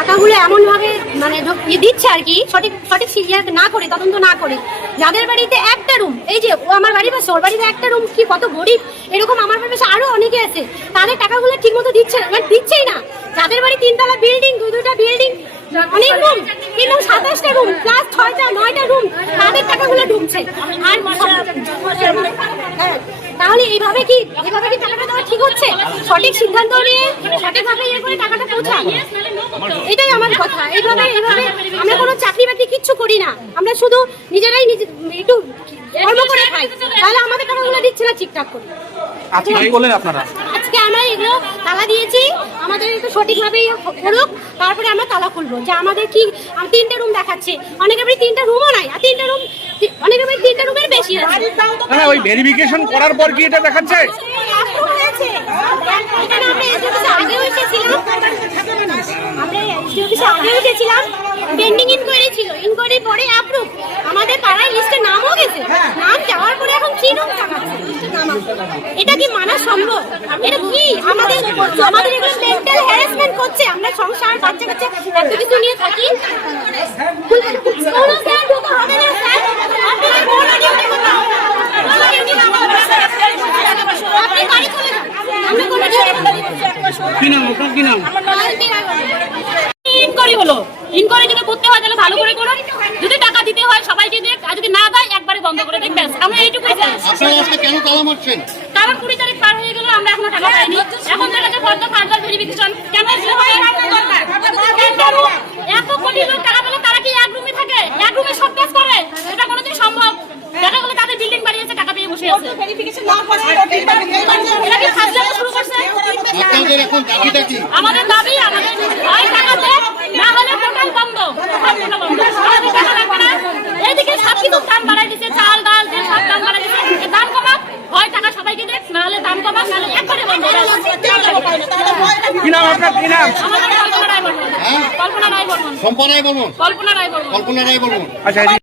টাকাগুলো এমন ভাবে মানে দিচ্ছে আর কি, সঠিক না করে, তদন্ত না করে। যাদের বাড়িতে একটা রুম, এই যে ও আমার বাড়ি পাশে, ওর বাড়িতে একটা রুম, কি কত গরিব, এরকম আমার বাড়ির পাশে আরো অনেকে আছে, তাদের টাকাগুলো ঠিক মতো দিচ্ছে না, মানে দিচ্ছেই না। যাদের বাড়ি 3 তলা বিল্ডিং, 2-2টা বিল্ডিং, অনেক রুম, কিন্তু 27টা রুম প্লাস 6টা-9টা রুম, তাদের টাকাগুলো ঢুকছে। আর তাহলে এইভাবে কি টাকাটা দেওয়া ঠিক হচ্ছে? সঠিক সিদ্ধান্ত নিয়ে সঠিকভাবে ইয়ে করে টাকাটা পৌঁছায়, এটাই আমার কথা। এইভাবে আমরা কোনো চাকরি বাকরি কিচ্ছু করি না, আমরা শুধু নিজেরাই একটু কর্ম করে খাই, তাহলে আমাদের টাকাগুলো দিচ্ছে না ঠিকঠাক করে। আজকে কি বললেন আপনারা? আজকে আমরা এগুলো তালা দিয়েছি, আমাদের একটু সঠিকভাবে করুক, তারপরে আমরা তালা খুলবো। যে আমাদের কি 3টে রুম দেখাচ্ছে, অনেকের বাড়ি 3টা রুমও নাই, আর 3টা রুম, অনেকের বাড়ি 3টা রুমের বেশি আছে। না, ওই ভেরিফিকেশন করার পর কি এটা দেখাচ্ছে? পেন্ডিং ইনকোয়ারি ছিল, ইনকোয়ারি পরে অ্যাপ্রুভ, আমাদের পাড়ায় লিস্টে নামও গেছে, নাম যাওয়ার পরে এখন কি রুম দেখাচ্ছে? এটা কি মানা সম্ভব? এটা কি আমাদের এগুলো মেন্টাল হ্যারাসমেন্ট করছে? আমরা সংসার বাচ্চা কাচ্চা এত কিছু নিয়ে থাকি, কোনো স্যার ঢোকা হবে না স্যার, আপনাদের বড় ডিউটি করতে হবে, আপনি গাড়ি চলে যান, আমরা কোনো কি নাম আপনার? কি নাম? ইনকোয়ারি হলো, ইনকোয়ারি যদি করতে হয় তাহলে ভালো করে করুন, যদি টাকা দিতে হয় সবাইকে দিয়ে, আর যদি না দেয় একবারে বন্ধ করে দেন, ব্যাস। আমরা এইটুকুই চাই। আপনারা আজকে কেন তালা মারছেন? কারণ 20 তারিখ পার হয়ে গেল, আমরা এখনো টাকা পাইনি। এখন দেখা যাচ্ছে ফার্দার ভেরিফিকেশন কেন এত কোটি লোক টাকা পেলে তারা কি এক রুমে থাকে, এক রুমে সব কাজ করে? এটা কোনোদিন সম্ভব? দেখা গেলো তাদের বিল্ডিং বাড়িয়েছে, টাকা পেয়ে বসে আছে। এরা কি ফাজলামো শুরু করছে? আপনাদের এখন দাবিটা কি? আমাদের দাবি, আমাদের হয় টাকা দেন, না হলে টোটাল বন্ধ, সম্পূর্ণ বন্ধ। আমাদের টাকা লাগবে না। এইদিকে সব কিছু দাম বাড়াই দিচ্ছে, চাল ডাল তেল সব দাম বাড়াই দিচ্ছে। দাম কমাক, হয় টাকা সবাইকে দেখ, না হলে দাম কমাক, না হলে একবারে বন্ধ। কি নাম আপনার? কি নাম? আমাদের কল্পনা রায় বর্মন। সম্পা রায় বলুন। কল্পনা রায় বর্মন। কল্পনা রায় বলুন। আচ্ছা।